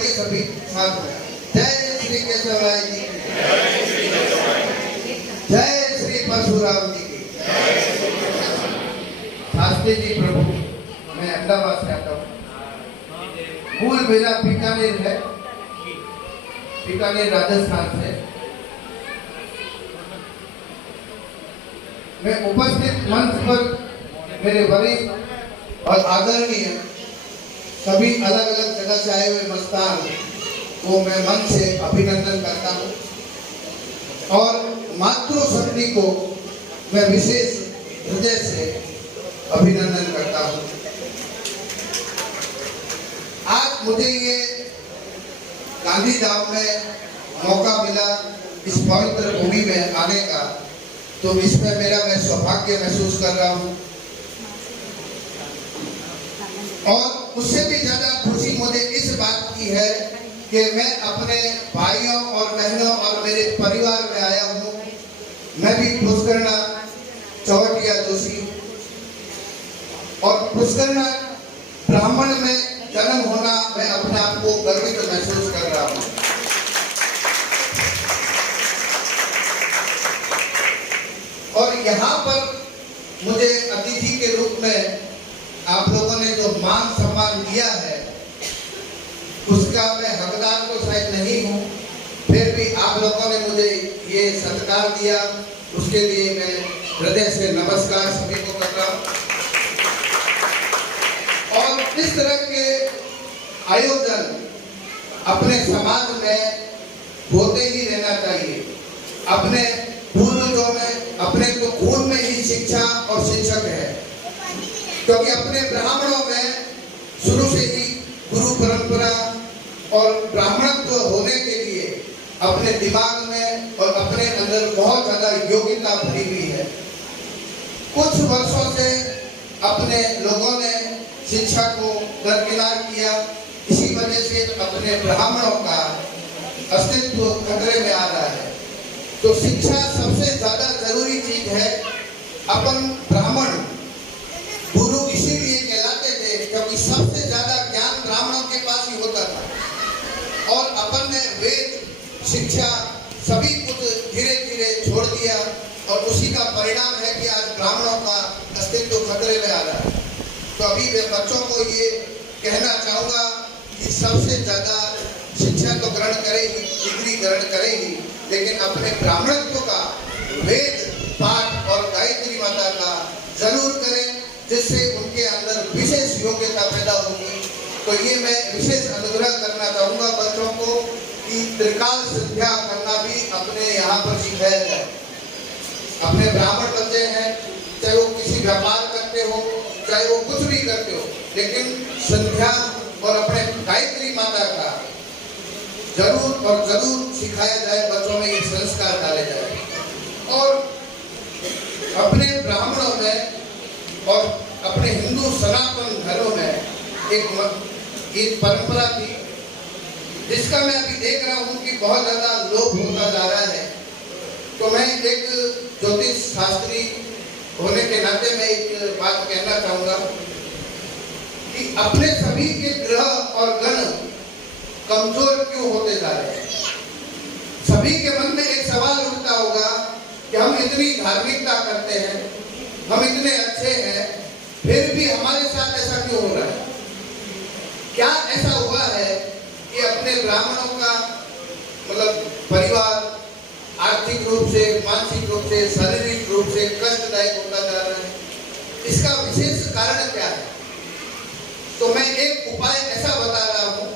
बोलिए सभी साथ में, जय श्री केशवराय जी की, जय श्री परशुराम जी की। शास्त्री जी प्रभु, मैं अहमदाबाद से आता हूँ। मूल मेरा बीकानेर है, बीकानेर राजस्थान से। मैं उपस्थित मंच पर मेरे वरिष्ठ और आदरणीय सभी अलग अलग जगह से आए हुए मस्तान को मैं मन से अभिनंदन करता हूँ और मातृशक्ति को मैं विशेष हृदय से अभिनंदन करता हूँ। आज मुझे ये गांधी धाम में मौका मिला इस पवित्र भूमि में आने का, तो इसमें मेरा मैं सौभाग्य महसूस कर रहा हूँ और उससे भी ज्यादा खुशी मुझे इस बात की है कि मैं अपने भाइयों और बहनों और मेरे परिवार में आया हूँ। मैं भी पुष्करणा चौटिया जोशी और पुष्करणा ब्राह्मण में जन्म होना, मैं अपने आप को गर्वित महसूस कर रहा हूँ। और यहाँ पर मुझे अतिथि के रूप में आप लोगों ने जो मान सम्मान दिया है, उसका मैं हकदार तो शायद नहीं हूँ, फिर भी आप लोगों ने मुझे ये सत्कार दिया, उसके लिए मैं हृदय से नमस्कार सभी को कर रहा हूँ। और इस तरह के आयोजन अपने समाज में होते ही रहना चाहिए। अपने पूर्वजों में, अपने तो खून में ही शिक्षा और शिक्षक है, क्योंकि अपने ब्राह्मणों में शुरू से ही गुरु परंपरा और ब्राह्मणत्व होने के लिए अपने दिमाग में और अपने अंदर बहुत ज्यादा योग्यता भरी हुई है। कुछ वर्षों से अपने लोगों ने शिक्षा को दरकिनार किया, इसी वजह से अपने ब्राह्मणों का अस्तित्व खतरे में आ रहा है। तो शिक्षा सबसे ज्यादा जरूरी चीज है। अपन ब्राह्मण गुरु इसीलिए कहलाते थे क्योंकि सबसे ज्यादा ज्ञान ब्राह्मणों के पास ही होता था और अपन ने वेद शिक्षा सभी कुछ धीरे धीरे छोड़ दिया और उसी का परिणाम है कि आज ब्राह्मणों का अस्तित्व खतरे में आ रहा है। तो अभी मैं बच्चों को ये कहना चाहूंगा कि सबसे ज्यादा शिक्षा तो ग्रहण करेगी, डिग्री ग्रहण करेगी, लेकिन अपने ब्राह्मणत्व का वेद पाठ और गायत्री माता का जरूर करें, जिससे उनके अंदर विशेष योग्यता पैदा होगी। तो ये मैं विशेष अनुग्रह करना चाहूंगा बच्चों को कि त्रिकाल संध्या करना भी अपने यहाँ पर सिखाया जाए। अपने ब्राह्मण बच्चे हैं, चाहे वो किसी व्यापार करते हो, चाहे वो कुछ भी करते हो, लेकिन संध्या और अपने गायत्री माता का जरूर और जरूर सिखाया जाए, बच्चों में ये संस्कार डाले जाए। और अपने ब्राह्मणों में और अपने हिंदू सनातन घरों में एक परंपरा थी, जिसका मैं अभी देख रहा हूँ कि बहुत ज्यादा लोप होता जा रहा है। तो मैं एक ज्योतिष शास्त्री होने के नाते मैं एक बात कहना चाहूंगा कि अपने सभी के ग्रह और गण कमजोर क्यों होते जा रहे हैं। सभी के मन में एक सवाल उठता होगा कि हम इतनी धार्मिकता करते हैं, हम इतने अच्छे हैं, फिर भी हमारे साथ ऐसा क्यों हो रहा है। क्या ऐसा हुआ है कि अपने ब्राह्मणों का मतलब परिवार आर्थिक रूप से, मानसिक रूप से, शारीरिक रूप से कष्टदायक होता जा रहा है। इसका विशेष कारण क्या है। तो मैं एक उपाय ऐसा बता रहा हूँ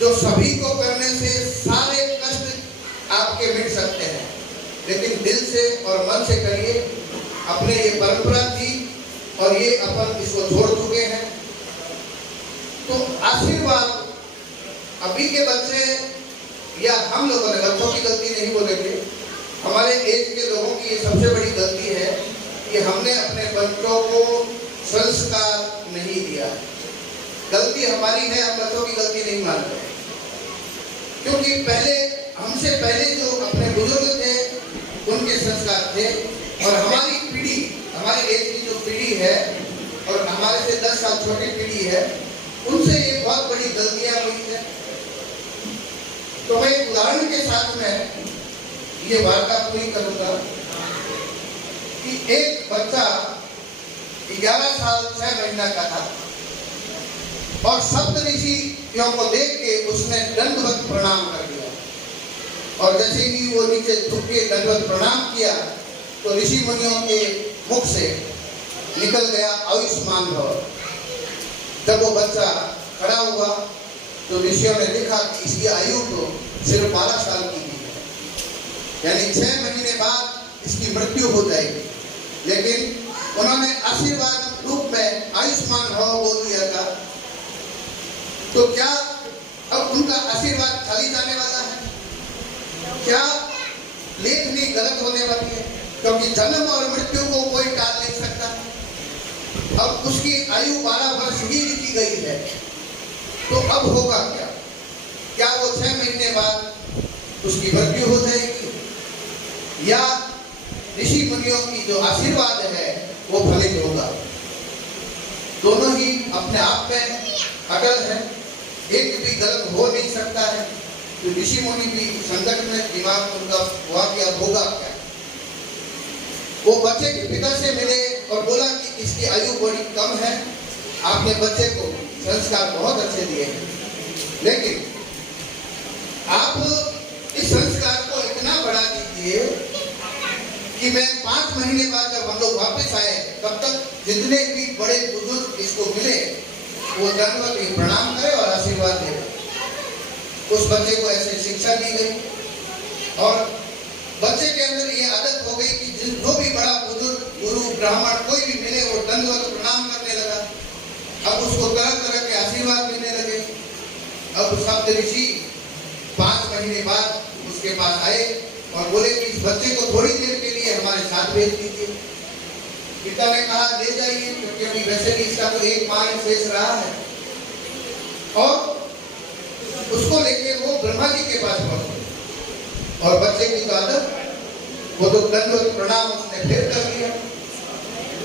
जो सभी को करने से सारे कष्ट आपके मिट सकते हैं, लेकिन दिल से और मन से करिए। अपने ये परंपरा थी और ये अपन इसको छोड़ चुके हैं। तो आशीर्वाद अभी के बच्चे या हम लोगों ने, बच्चों की गलती नहीं बोलेंगे, हमारे एज के लोगों की ये सबसे बड़ी गलती है कि हमने अपने बच्चों को संस्कार नहीं दिया। गलती हमारी है, हम बच्चों की गलती नहीं मानते, क्योंकि पहले हमसे पहले जो अपने बुजुर्ग थे उनके संस्कार थे और हमारी पीढ़ी, हमारे एज की जो पीढ़ी है और हमारे से 10 साल छोटी पीढ़ी है, उनसे ये बहुत बड़ी गलतियां हुई है। तो मैं एक उदाहरण के साथ में ये वार्ता पूरी करूंगा कि एक बच्चा 11 साल 6 महीना का था और सप्तऋषियों को देख के उसने दंडवत प्रणाम कर दिया। और जैसे ही वो नीचे झुक के दंडवत प्रणाम किया तो ऋषि मुनियों के मुख से निकल गया आयुष्मान भव। जब वो बच्चा खड़ा हुआ तो ऋषियों ने देखा कि इसकी आयु तो सिर्फ 12 साल की है, यानी 6 महीने बाद इसकी मृत्यु हो जाएगी। लेकिन उन्होंने आशीर्वाद रूप में आयुष्मान भव बोल दिया था। तो क्या अब उनका आशीर्वाद खाली जाने वाला है? क्या लेखनी गलत होने वाली है? क्योंकि जन्म और मृत्यु को कोई टाल नहीं सकता। अब उसकी आयु 12 वर्ष ही लिखी गई है, तो अब होगा क्या? क्या वो 6 महीने बाद उसकी मृत्यु हो जाएगी या ऋषि मुनियों की जो आशीर्वाद है वो फलित होगा? दोनों ही अपने आप में अटल है, एक भी गलत हो नहीं सकता है। तो ऋषि मुनि भी संकट में दिमाग उनका हुआ कि अब होगा क्या? वो बच्चे के पिता से मिले और बोला कि इसकी आयु बड़ी कम है, आपने बच्चे को संस्कार बहुत अच्छे दिए हैं, लेकिन आप इस संस्कार को इतना बढ़ा दीजिए कि मैं 5 महीने बाद जब हम लोग वापस आए तब तक जितने भी बड़े बुजुर्ग इसको मिले वो दंडवत प्रणाम करे और आशीर्वाद दे। उस बच्चे को ऐसे शिक्षा दी गई और बच्चे के अंदर ये आदत हो गई कि जो भी बड़ा बुजुर्ग गुरु ब्राह्मण कोई भी मिले वो दंडवत प्रणाम करने लगा। अब उसको तरह तरह के आशीर्वाद मिलने लगे। अब सप्तऋषि 5 महीने बाद उसके पास आए और बोले कि इस बच्चे को थोड़ी देर के लिए हमारे साथ भेज दीजिए। पिता ने कहा ले जाइए, क्योंकि अभी वैसे भी इसका तो एक माह शेष रहा है। और उसको लेके वो ब्रह्मा जी के पास पहुंचे और बच्चे की तो आदत वो तो दंडवत प्रणाम उसने फिर कर दिया।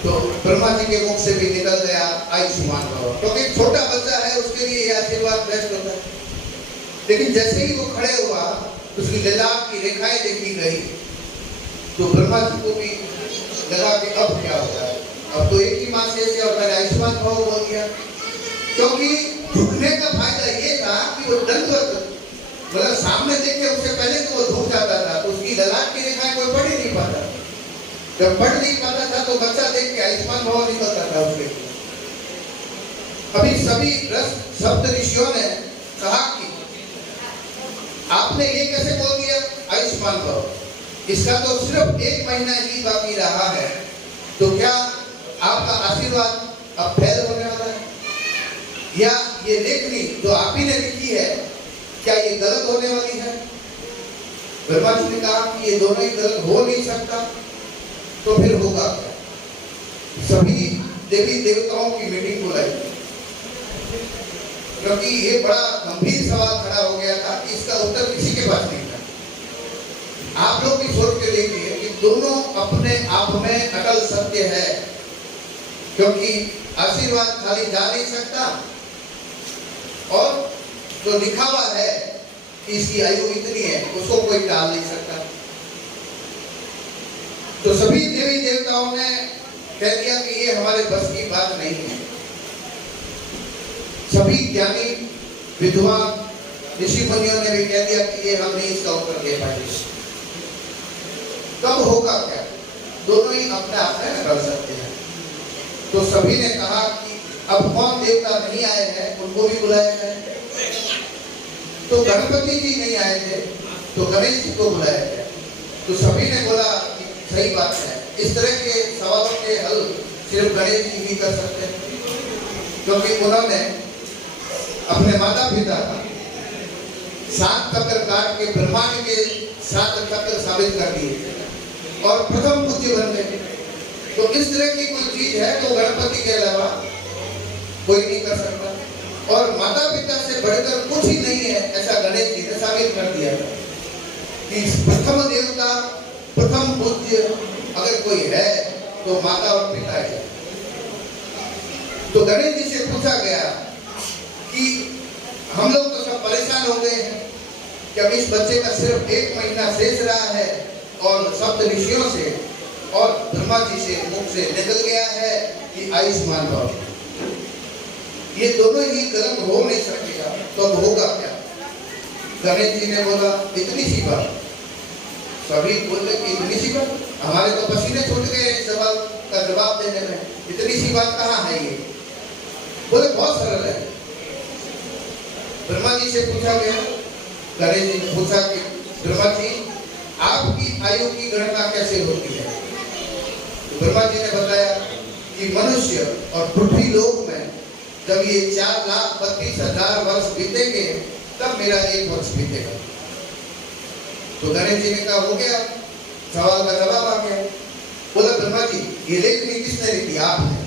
तो ब्रह्मा जी के मुख से भी निकल गया आयुष्मान भव, क्योंकि छोटा बच्चा है उसके लिए यह आशीर्वाद बेस्ट होता है। लेकिन जैसे ही वो खड़े हुआ उसकी ललाट की रेखाएं देखी गई तो ब्रह्मा जी को भी लगा कि अब क्या होता है, अब तो एक ही मास शेष है और मैंने आयुष्मान भव बोल दिया। क्योंकि झुकने का फायदा ये था कि वो दंडवत मतलब सामने देखे उससे पहले तो वो झुक जाता था, तो उसकी ललाट की रेखाएं कोई पढ़ ही नहीं पाता। जब पढ़ नहीं पाता था तो बच्चा देख के आयुष्मान भव निकलता था उसके। अभी सभी सप्त ऋषियों ने कहा कि आपने ये कैसे बोल दिया आयुष्मान भव, इसका तो सिर्फ 1 महीना ही बाकी रहा है, तो क्या आपका आशीर्वाद अब फेल होने वाला है? या ये लेखनी जो आप ही ने लिखी है क्या ये गलत होने वाली है? ब्रह्मा जी ने कहा कि ये दोनों ही गलत हो नहीं सकता, तो फिर होगा क्या? सभी देवी देवताओं की मीटिंग बुलाई, क्योंकि ये बड़ा गंभीर सवाल खड़ा हो गया था कि इसका उत्तर किसी के पास नहीं था। आप लोग भी सोच के देखिए कि दोनों अपने आप में अटल सत्य है, क्योंकि आशीर्वाद खाली जा नहीं सकता और जो लिखा हुआ है कि इसकी आयु इतनी है उसको कोई टाल नहीं सकता। तो सभी देवी देवताओं ने कह दिया कि ये हमारे बस की बात नहीं है। सभी ज्ञानी विद्वान ऋषि मुनियों ने भी कह दिया कि ये हम नहीं इसका उत्तर दे पाएंगे। तब होगा क्या? दोनों ही अपने आप में कर सकते हैं। तो सभी ने कहा कि अब कौन देवता नहीं आए हैं उनको भी बुलाया जाए। तो गणपति जी नहीं आए थे तो गणेश जी को बुलाया गया। तो सभी ने बोला कि सही बात है, इस तरह के सवालों के हल सिर्फ गणेश जी ही कर सकते हैं, क्योंकि उन्होंने अपने माता पिता का 7 चक्र काट के ब्रह्मांड के 7 चक्र साबित कर दिए और प्रथम पूज्य बन गए। तो इस तरह की कोई चीज है तो गणपति के अलावा कोई नहीं कर सकता, और माता पिता से बढ़कर कुछ ही नहीं है ऐसा गणेश जी ने साबित कर दिया था कि प्रथम देवता प्रथम पूज्य अगर कोई है तो माता और पिता है। तो गणेश जी से पूछा गया कि हम लोग तो सब परेशान हो गए हैं, कि अब इस बच्चे का सिर्फ 1 महीना शेष रहा है और सप्त ऋषियों से और ब्रह्मा जी से मुख से निकल गया है कि आयुष्मान भव। ये दोनों ही गलत हो नहीं सकेगा तो अब होगा क्या? गणेश जी ने बोला इतनी सी बात। सभी बोले कि इतनी सी बात, हमारे तो पसीने छूट गए इस सवाल का जवाब देने में। इतनी सी बात कहाँ है ये? बोले बहुत सरल है। ब्रह्मा जी से पूछा गया, गणेश जी ने पूछा कि ब्रह्मा जी आपकी आयु की गणना कैसे होती है? तो ब्रह्मा जी ने बताया कि मनुष्य और पृथ्वी लोक में जब ये 4,32,000 वर्ष बीतेंगे तब मेरा 1 वर्ष बीतेगा। तो गणेश जी ने कहा हो गया, सवाल का जवाब आ गया। बोला ब्रह्मा जी ये लेखनी किसने लिखी? आपने।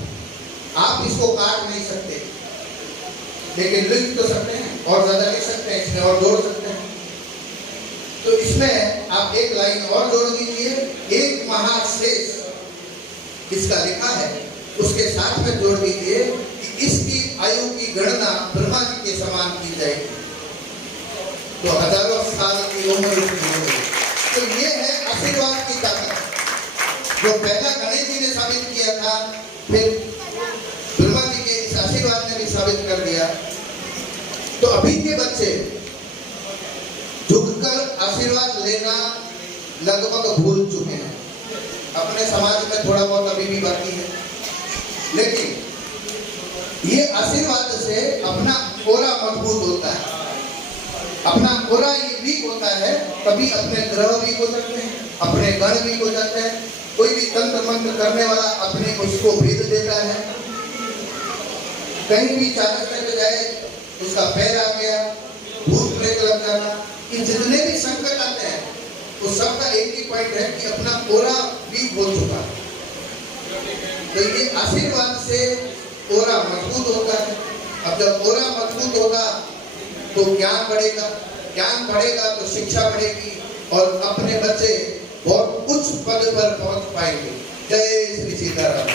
आप इसको काट नहीं सकते, लेकिन लिख तो सकते हैं और ज्यादा लिख सकते हैं, इसमें और जोड़ सकते हैं। तो इसमें आप 1 लाइन और जोड़ दीजिए, 1 महाशेष इसका लिखा है, उसके साथ में जोड़ दीजिए कि इसकी आयु की गणना ब्रह्मा जी के समान की जाएगी तो हजारों साल की उम्र उसकी होगी। तो ये है आशीर्वाद की ताकत जो पहला गणेश जी ने साबित किया था, फिर ब्रह्मा जी के इस आशीर्वाद ने भी साबित कर दिया। तो अभी के बच्चे झुककर आशीर्वाद लेना लगभग भूल चुके हैं। अपने समाज में थोड़ा बहुत अभी भी बाकी है, लेकिन ये आशीर्वाद से अपना कोरा मजबूत होता है। अपना कोरा ये वीक होता है, कभी अपने ग्रह वीक हो सकते हैं, अपने गण वीक हो जाते हैं। कोई भी तंत्र मंत्र करने वाला अपने उसको भेद देता है। कहीं भी चाणक्य पे जाए उसका पैर आ गया, भूत प्रेत लग जाना, ये जितने भी संकट आते हैं उस सबका एक ही पॉइंट है कि अपना कोरा वीक हो चुका है। तो ये आशीर्वाद से कोरा मजबूत होता है। अब जब कोरा मजबूत होगा तो ज्ञान बढ़ेगा, ज्ञान बढ़ेगा तो शिक्षा बढ़ेगी और अपने बच्चे बहुत उच्च पद पर पहुंच पाएंगे। जय श्री सीताराम।